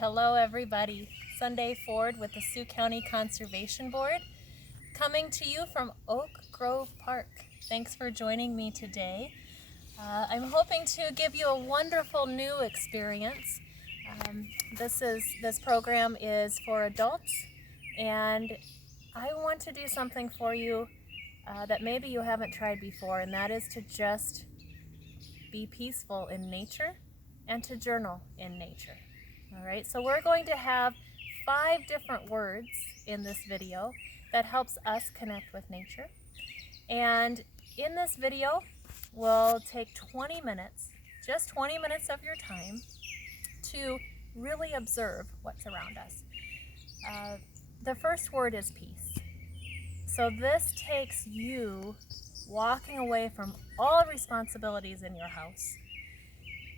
Hello everybody. Sunday Ford with the Sioux County Conservation Board, coming to you from Oak Grove Park. Thanks for joining me today. I'm hoping to give you a wonderful new experience. This program is for adults, and I want to do something for you that maybe you haven't tried before, and that is to just be peaceful in nature and to journal in nature. All right, so we're going to have 5 different words in this video that helps us connect with nature. And in this video, we'll take 20 minutes, just 20 minutes of your time to really observe what's around us. The first word is peace. So this takes you walking away from all responsibilities in your house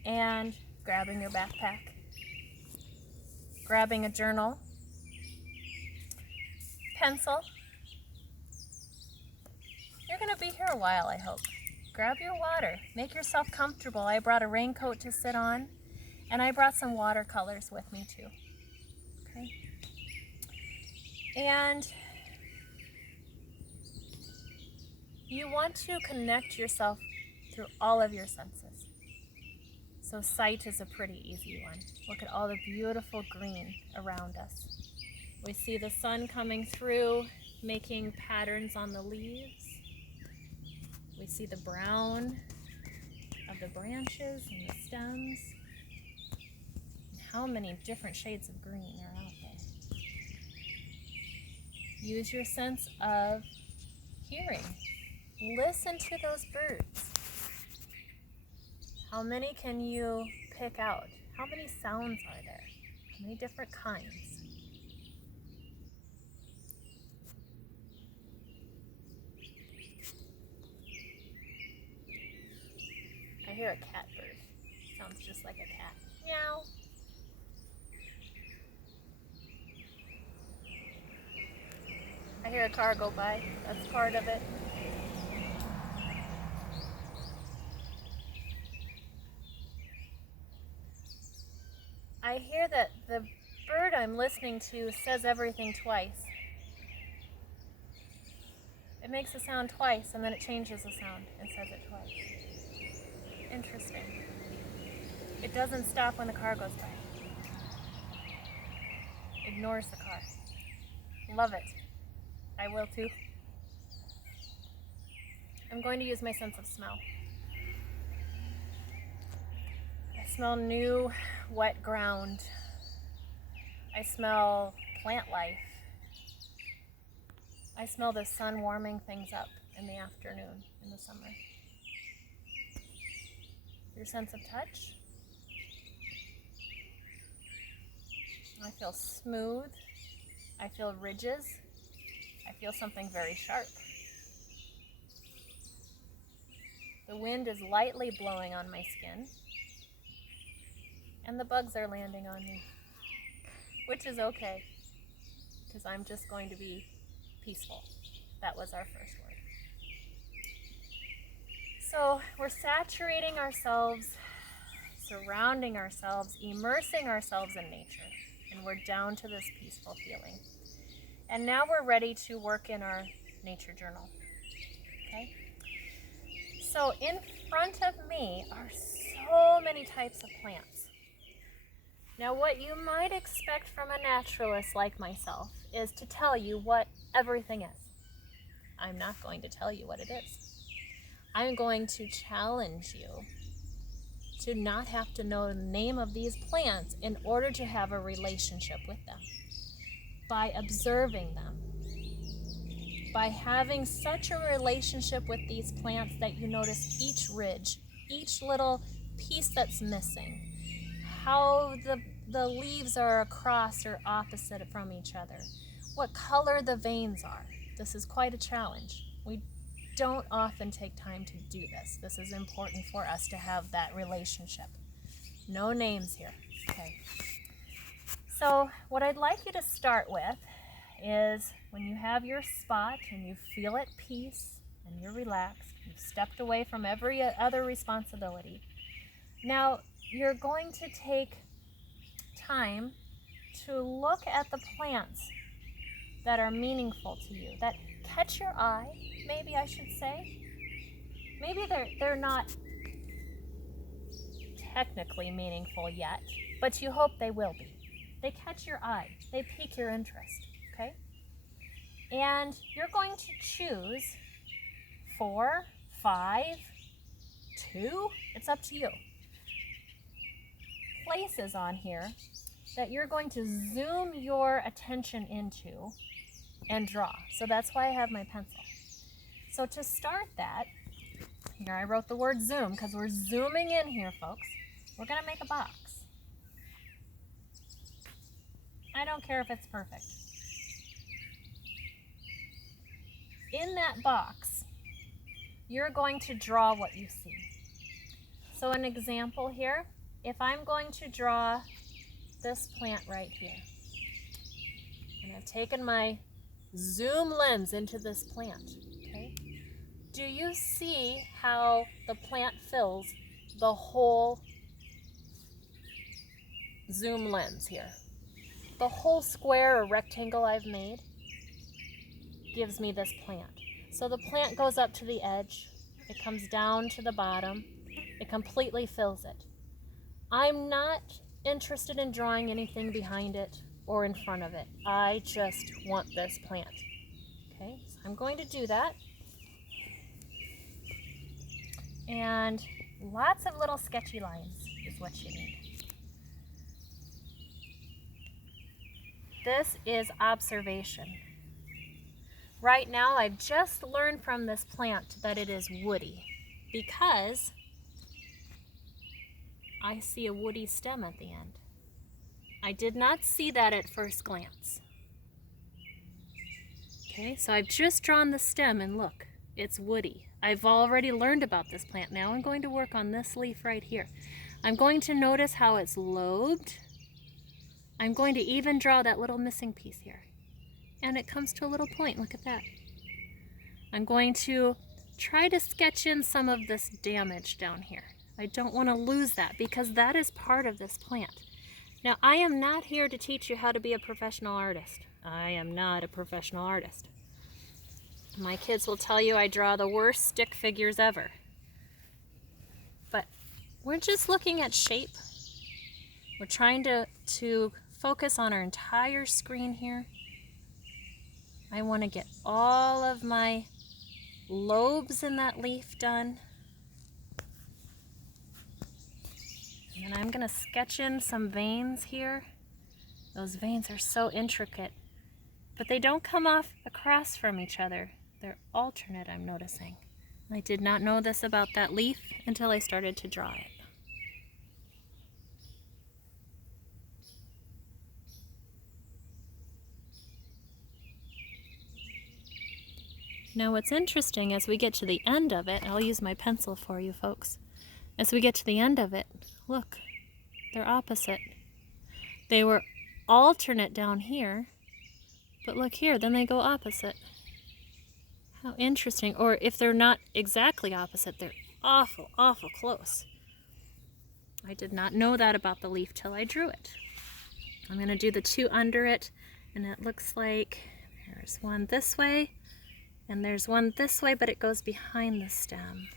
and grabbing your backpack, grabbing a journal, pencil. You're going to be here a while, I hope. Grab your water. Make yourself comfortable. I brought a raincoat to sit on, and I brought some watercolors with me too. Okay? And you want to connect yourself through all of your senses. So sight is a pretty easy one. Look at all the beautiful green around us. We see the sun coming through, making patterns on the leaves. We see the brown of the branches and the stems. And how many different shades of green are out there. Use your sense of hearing. Listen to those birds. How many can you pick out? How many sounds are there? How many different kinds? I hear a catbird. Sounds just like a cat. Meow. I hear a car go by. That's part of it. I hear that the bird I'm listening to says everything twice. It makes a sound twice and then it changes the sound and says it twice. Interesting. It doesn't stop when the car goes by. Ignores the car. Love it. I will too. I'm going to use my sense of smell. I smell new, wet ground. I smell plant life. I smell the sun warming things up in the afternoon in the summer. Your sense of touch. I feel smooth. I feel ridges. I feel something very sharp. The wind is lightly blowing on my skin. And the bugs are landing on me, which is okay, because I'm just going to be peaceful. That was our first word. So we're saturating ourselves, surrounding ourselves, immersing ourselves in nature, and we're down to this peaceful feeling. And now we're ready to work in our nature journal. Okay? So in front of me are so many types of plants. Now, what you might expect from a naturalist like myself is to tell you what everything is. I'm not going to tell you what it is. I'm going to challenge you to not have to know the name of these plants in order to have a relationship with them. By observing them, by having such a relationship with these plants that you notice each ridge, each little piece that's missing, how the leaves are across or opposite from each other, what color the veins are. This is quite a challenge. We don't often take time to do this. This is important for us to have that relationship. No names here, okay? So what I'd like you to start with is when you have your spot and you feel at peace and you're relaxed, you've stepped away from every other responsibility. Now you're going to take time to look at the plants that are meaningful to you, that catch your eye, maybe I should say. Maybe they're not technically meaningful yet, but you hope they will be. They catch your eye, they pique your interest, okay? And you're going to choose 4, 5, 2, it's up to you, places on here that you're going to zoom your attention into and draw. So that's why I have my pencil. So to start that, here I wrote the word zoom because we're zooming in here, folks. We're going to make a box. I don't care if it's perfect. In that box, you're going to draw what you see. So an example here, if I'm going to draw this plant right here, and I've taken my zoom lens into this plant, okay? Do you see how the plant fills the whole zoom lens here? The whole square or rectangle I've made gives me this plant. So the plant goes up to the edge, it comes down to the bottom, it completely fills it. I'm not interested in drawing anything behind it or in front of it. I just want this plant. Okay, so I'm going to do that. And lots of little sketchy lines is what you need. This is observation. Right now, I've just learned from this plant that it is woody because I see a woody stem at the end. I did not see that at first glance. Okay, so I've just drawn the stem and look, it's woody. I've already learned about this plant. Now I'm going to work on this leaf right here. I'm going to notice how it's lobed. I'm going to even draw that little missing piece here. And it comes to a little point, look at that. I'm going to try to sketch in some of this damage down here. I don't want to lose that because that is part of this plant. Now, I am not here to teach you how to be a professional artist. I am not a professional artist. My kids will tell you I draw the worst stick figures ever. But we're just looking at shape. We're trying to focus on our entire screen here. I want to get all of my lobes in that leaf done. And I'm going to sketch in some veins here. Those veins are so intricate, but they don't come off across from each other. They're alternate, I'm noticing. I did not know this about that leaf until I started to draw it. Now what's interesting as we get to the end of it, I'll use my pencil for you folks. As we get to the end of it, look, they're opposite. They were alternate down here, but look here, then they go opposite. How interesting. Or if they're not exactly opposite, they're awful, awful close. I did not know that about the leaf till I drew it. I'm going to do the two under it, and it looks like there's one this way, and there's one this way, but it goes behind the stem.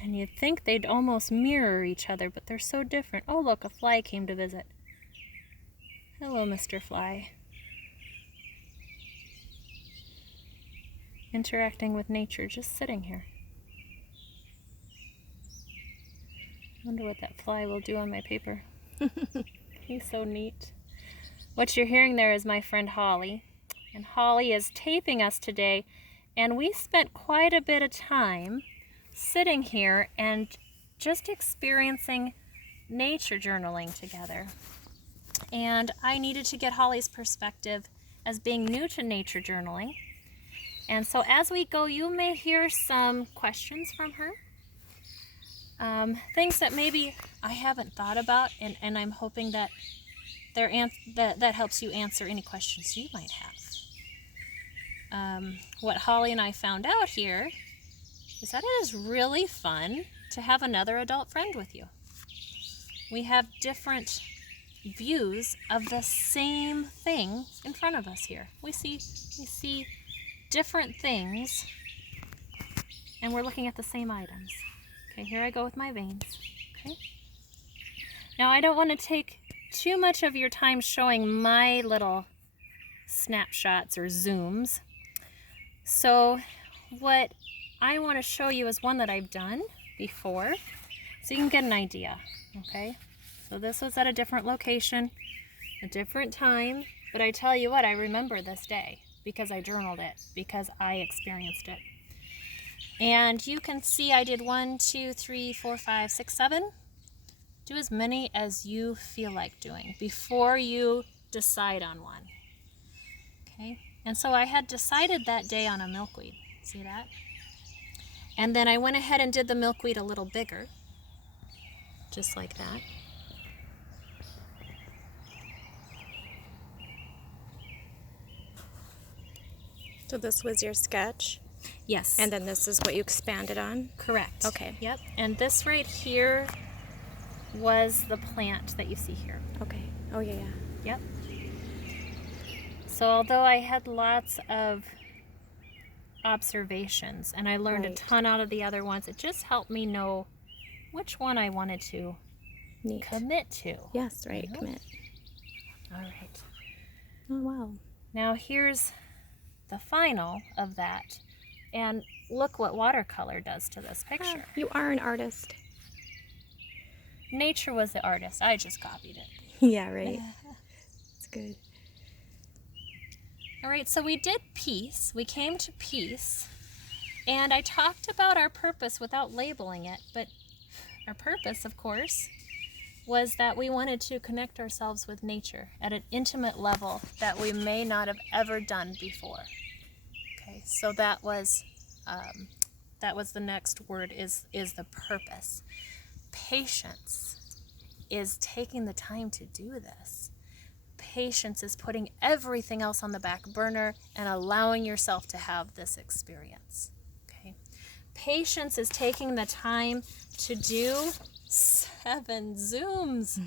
And you'd think they'd almost mirror each other, but they're so different. Oh look, a fly came to visit. Hello, Mr. Fly. Interacting with nature, just sitting here. Wonder what that fly will do on my paper. He's so neat. What you're hearing there is my friend Holly. And Holly is taping us today, and we spent quite a bit of time sitting here and just experiencing nature journaling together. And I needed to get Holly's perspective as being new to nature journaling. And so as we go, you may hear some questions from her. Things that maybe I haven't thought about, and I'm hoping that that helps you answer any questions you might have. What Holly and I found out here is that it is really fun to have another adult friend with you. we have different views of the same thing in front of us here. We see different things, and we're looking at the same items. Okay, here I go with my veins. Okay. Now I don't want to take too much of your time showing my little snapshots or zooms. So what I want to show you is one that I've done before, so you can get an idea. Okay, so this was at a different location, a different time, but I tell you what, I remember this day because I journaled it, because I experienced it. And you can see I did 1, 2, 3, 4, 5, 6, 7. Do as many as you feel like doing before you decide on one. Okay, and so I had decided that day on a milkweed. See that? And then I went ahead and did the milkweed a little bigger, just like that. So this was your sketch? Yes. And then this is what you expanded on? Correct. Okay. Yep. And this right here was the plant that you see here. Okay. Oh, yeah. Yep. So although I had lots of observations and I learned a ton out of the other ones, it just helped me know which one I wanted to commit to. Yes, right. Commit. All right. Oh, wow. Now here's the final of that. And look what watercolor does to this picture. You are an artist. Nature was the artist. I just copied it. Yeah, right. It's good. All right, so we did peace. We came to peace. And I talked about our purpose without labeling it. But our purpose, of course, was that we wanted to connect ourselves with nature at an intimate level that we may not have ever done before. Okay, so that was the next word is the purpose. Patience is taking the time to do this. Patience is putting everything else on the back burner and allowing yourself to have this experience. Okay, patience is taking the time to do 7 zooms.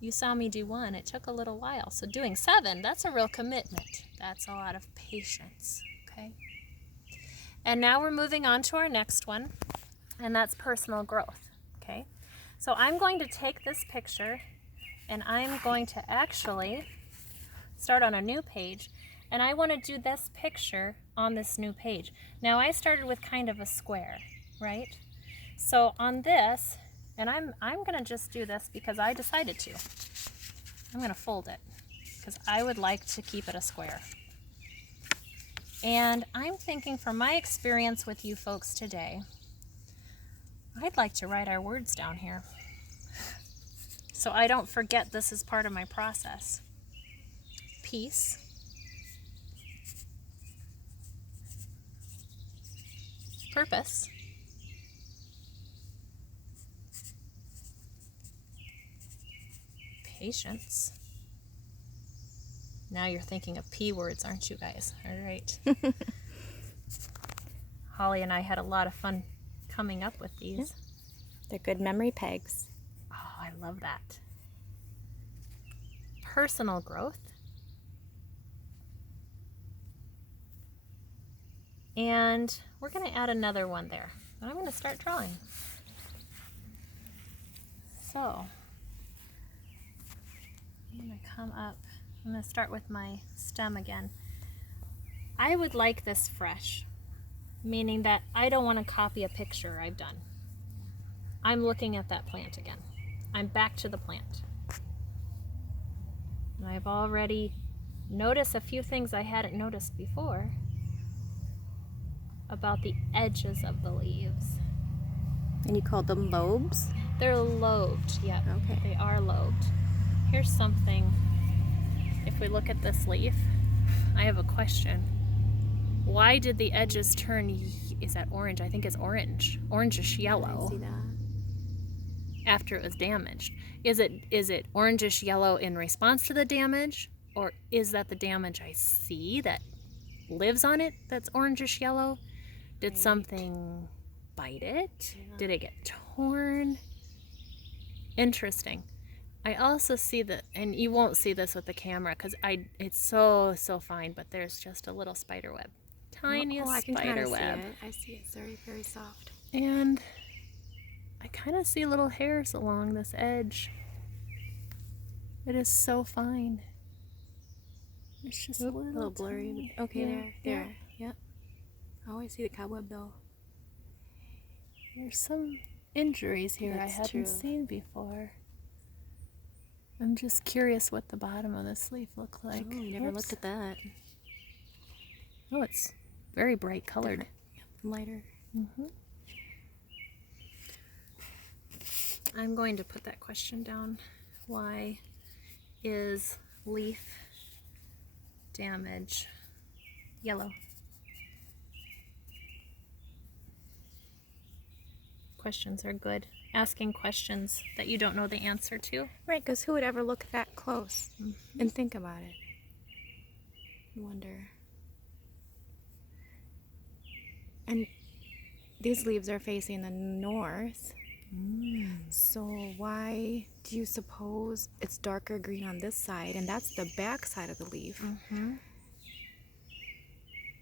You saw me do 1. It took a little while. So doing 7, that's a real commitment. That's a lot of patience. Okay. And now we're moving on to our next one, and that's personal growth. Okay. So I'm going to take this picture and I'm going to actually start on a new page, and I want to do this picture on this new page. Now I started with kind of a square, right? So on this, and I'm going to just do this because I decided to. I'm going to fold it because I would like to keep it a square. And I'm thinking from my experience with you folks today, I'd like to write our words down here so I don't forget this is part of my process. Peace. Purpose. Patience. Now you're thinking of P words, aren't you guys? All right. Holly and I had a lot of fun coming up with these. Yeah. They're good memory pegs. Oh, I love that. Personal growth. And we're going to add another one there. I'm going to start drawing. So I'm going to come up. I'm going to start with my stem again. I would like this fresh, meaning that I don't want to copy a picture I've done. I'm looking at that plant again. I'm back to the plant. And I've already noticed a few things I hadn't noticed before about the edges of the leaves. And you called them lobes? They're lobed, yeah. Okay. They are lobed. Here's something. If we look at this leaf, I have a question. Why did the edges turn, is that orange? I think it's orange. Orangish yellow. I see that. After it was damaged. Is it orangish yellow in response to the damage? Or is that the damage I see that lives on it that's orangish yellow? Did something bite it? Yeah. Did it get torn? Interesting. I also see that, and you won't see this with the camera because it's so fine, but there's just a little spider web. Tiniest I can spider see web. it. I see it's very, very soft. And I kind of see little hairs along this edge. It is so fine. It's just Oop, a little blurry. tiny. Okay, Yeah, there. Yep. I always see the cobweb though. There's some injuries here I That's hadn't true. seen before. I'm just curious what the bottom of this leaf looks like. Oh, we never looked at that. Oh, it's very bright colored. Yep, lighter. I'm going to put that question down. Why is leaf damage yellow? Questions are good. Asking questions that you don't know the answer to. Right, because who would ever look that close and think about it? I wonder. And these leaves are facing the north. So why do you suppose it's darker green on this side, and that's the back side of the leaf?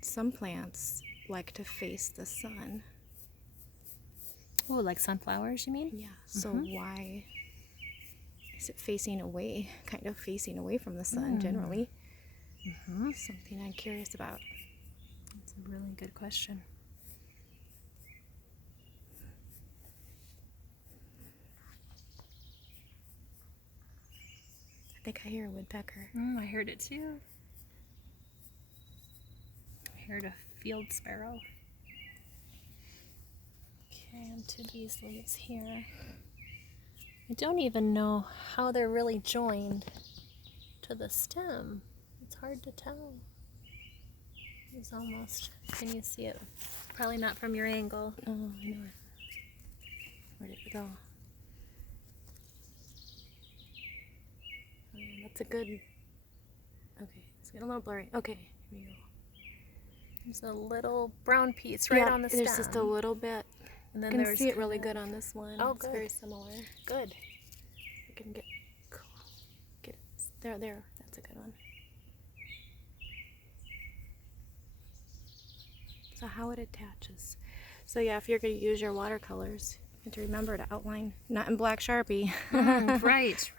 Some plants like to face the sun. Oh, like sunflowers, you mean? Yeah. So why is it facing away, kind of facing away from the sun generally? Something I'm curious about. That's a really good question. I think I hear a woodpecker. I heard it too. I heard a field sparrow. Okay, onto these leaves here. I don't even know how they're really joined to the stem. It's hard to tell. It's almost, can you see it? Probably not from your angle. Oh, I know it. Where did it go? Oh, yeah, that's a good. Okay, it's getting a little blurry. Okay, here we go. There's a little brown piece right on the stem. There's just a little bit. And I then can see it really good on this one. Oh, it's good. very similar. Good. I can get it. There. That's a good one. So how it attaches. So yeah, if you're going to use your watercolors, you have to remember to outline, not in black Sharpie. Right.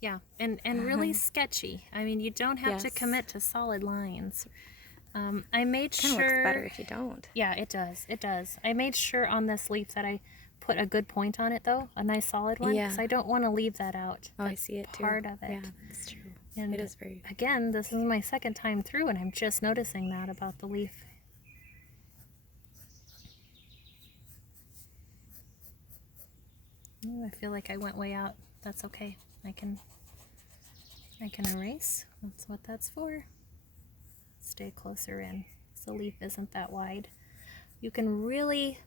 Yeah, and really sketchy. I mean, you don't have to commit to solid lines. I made Kind of sure. looks better if you don't. Yeah, it does. It does. I made sure on this leaf that I put a good point on it, though, a nice solid one, because I don't want to leave that out. Oh, I That's see it too. part of it. Yeah, that's true. And it is very. again, this is my second time through, and I'm just noticing that about the leaf. Ooh, I feel like I went way out. That's okay. I can erase. That's what that's for. Stay closer in. The leaf isn't that wide. You can really,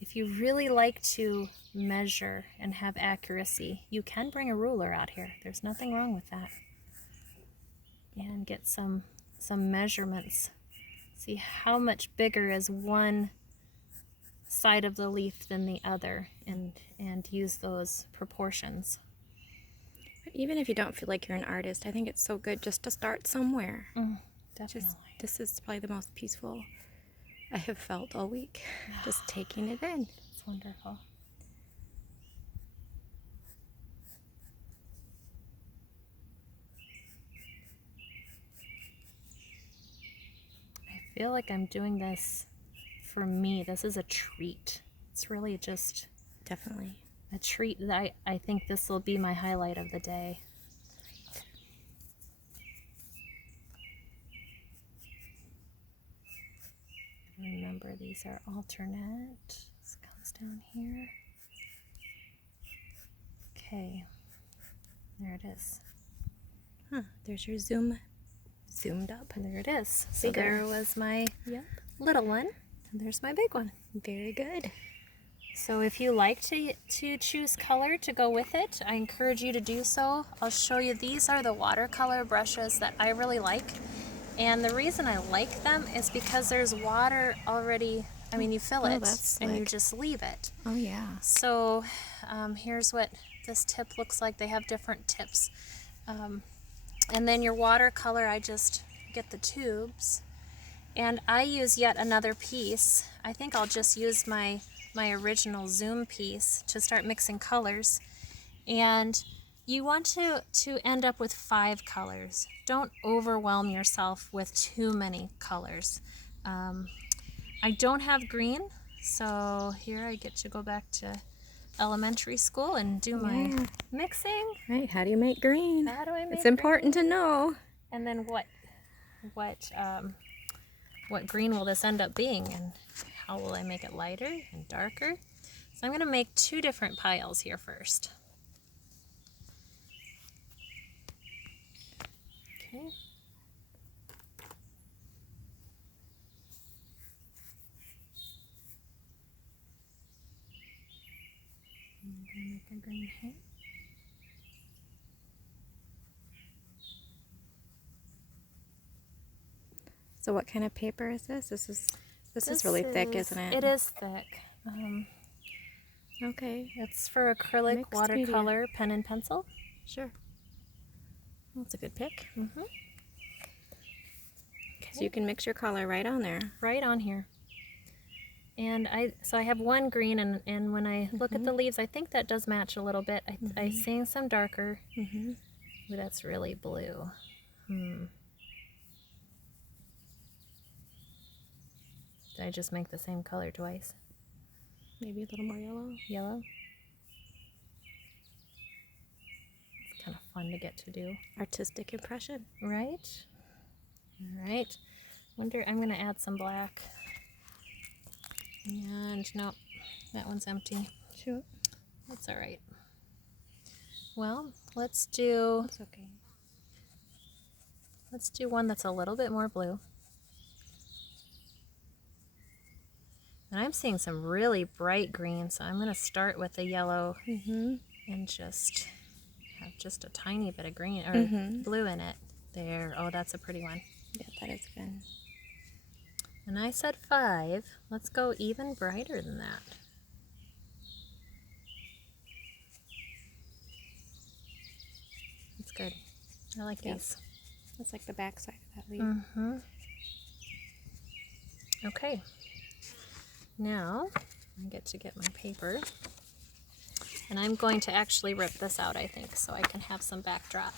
if you really like to measure and have accuracy, you can bring a ruler out here. There's nothing wrong with that. And get some measurements. See how much bigger is one side of the leaf than the other, and use those proportions. But even if you don't feel like you're an artist, I think it's so good just to start somewhere. Definitely. This is probably the most peaceful I have felt all week. Just taking it in. It's wonderful. I feel like I'm doing this for me. This is a treat. It's really just Definitely. a treat that I think this will be my highlight of the day. Remember, these are alternate. This comes down here. Okay, there it is. Huh, there's your zoomed up. And there it is. So Bigger. there was my little one, and there's my big one. Very good. So if you like to choose color to go with it, I encourage you to do so. I'll show you, these are the watercolor brushes that I really like. And the reason I like them is because there's water already, I mean, you fill it that's and you slick. just leave it. Oh yeah. So Here's what this tip looks like. They have different tips. And then your watercolor, I just get the tubes. And I use yet another piece. I think I'll just use my original Zoom piece to start mixing colors. And you want to end up with 5 colors. Don't overwhelm yourself with too many colors. I don't have green, so here I get to go back to elementary school and do my mixing. Right, how do you make green? How do I make It's important to know. And then what green will this end up being, and how will I make it lighter and darker? So I'm going to make 2 different piles here first. Okay. I'm going to make a green here. So what kind of paper is this? This is really thick, isn't it? It is thick. Okay. It's for acrylic, Mixed watercolor, pen and pencil. Sure. Well, that's a good pick. Mm-hmm. Okay. So you can mix your color right on there. Right on here. And I have one green, and when I look at the leaves, I think that does match a little bit. I see some darker. Ooh, that's really blue. Did I just make the same color twice? Maybe a little more yellow. Yellow? It's kind of fun to get to do. Artistic impression. Right? Alright. Wonder, I'm going to add some black. And nope, that one's empty. Sure. That's alright. Well, let's do... That's okay. Let's do one that's a little bit more blue. And I'm seeing some really bright green, so I'm going to start with the yellow and just have just a tiny bit of green or blue in it. There. Oh, that's a pretty one. Yeah, that is good. And I said 5. Let's go even brighter than that. That's good. I like these. That's like the back side of that leaf. Okay. Now, I get to get my paper, and I'm going to actually rip this out, I think, so I can have some backdrop.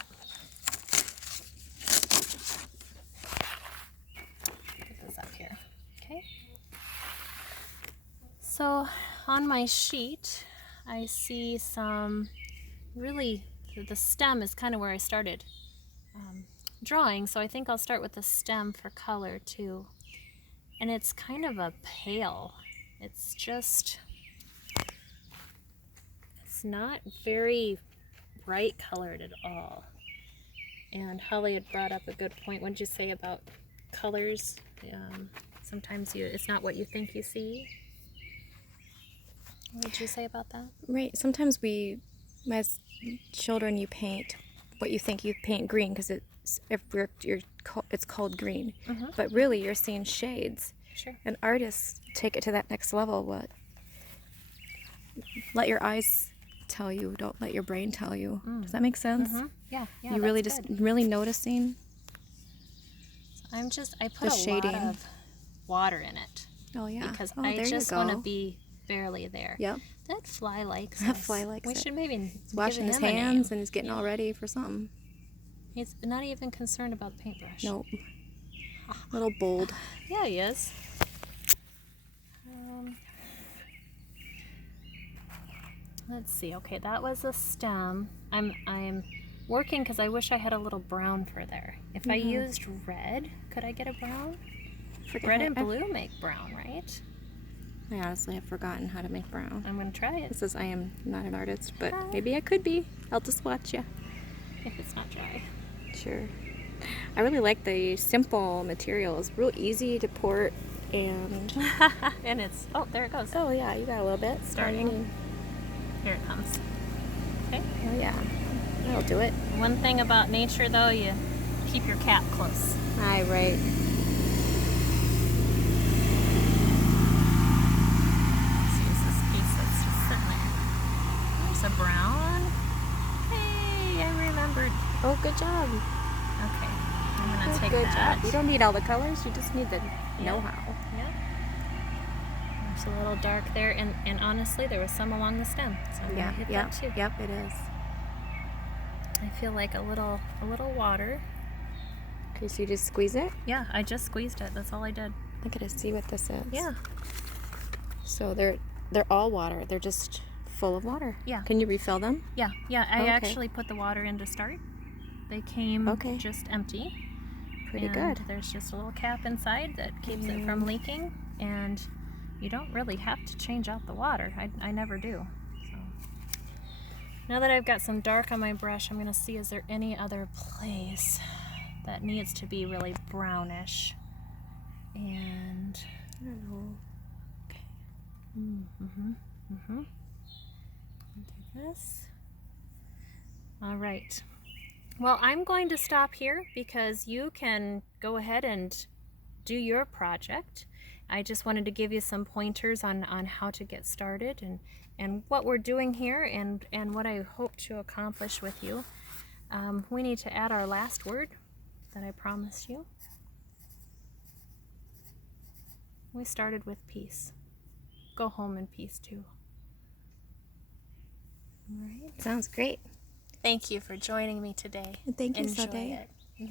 Get this up here, okay? So, on my sheet, I see some really, the stem is kind of where I started drawing, so I think I'll start with the stem for color, too. And it's kind of a pale. It's just, it's not very bright colored at all. And Holly had brought up a good point. What did you say about colors? Sometimes it's not what you think you see. What did you say about that? Right. Sometimes we, as children, you paint what you think you paint green because it's called green. But really, you're seeing shades. Sure. And artists take it to that next level. Let your eyes tell you, don't let your brain tell you. Does that make sense? Yeah, you really just really noticing. I put a lot of water in it. Oh yeah. Because I just want to be barely there. Yep. That fly likes That us. fly likes We it. should maybe washing his hands and he's getting all ready for something. He's not even concerned about the paintbrush. Nope. Little bold. Yeah, he is. Let's see. Okay, that was a stem. I'm working because I wish I had a little brown for there. If I used red, could I get a brown? Red and blue make brown, right? I honestly have forgotten how to make brown. I'm going to try it. This is, I am not an artist, but maybe I could be. I'll just watch you. If it's not dry. Sure. I really like the simple materials. Real easy to port and... and it's... Oh, there it goes. Oh yeah, you got a little bit. Starting. Here it comes. Okay. Oh yeah. That'll do it. One thing about nature, though, you keep your cap close. Aye, right. Let's use this piece that's just sitting there. Good that. job. You don't need all the colors. You just need the know-how. Yeah. There's a little dark there, and honestly, there was some along the stem, so I'm gonna hit that too. Yep, it is. I feel like a little water. Okay, so you just squeeze it? Yeah, I just squeezed it. That's all I did. I gotta see what this is. Yeah. So they're all water. They're just full of water. Yeah. Can you refill them? Yeah. I Okay. actually put the water in to start. They came just empty. Pretty and good. There's just a little cap inside that keeps it from leaking, and you don't really have to change out the water. I never do. So now that I've got some dark on my brush, I'm gonna see, is there any other place that needs to be really brownish? And I don't know. do this. All right. Well, I'm going to stop here because you can go ahead and do your project. I just wanted to give you some pointers on how to get started and what we're doing here and what I hope to accomplish with you. We need to add our last word that I promised you. We started with peace. Go home in peace too. All right. Sounds great. Thank you for joining me today. Thank you, Enjoy Sade. it.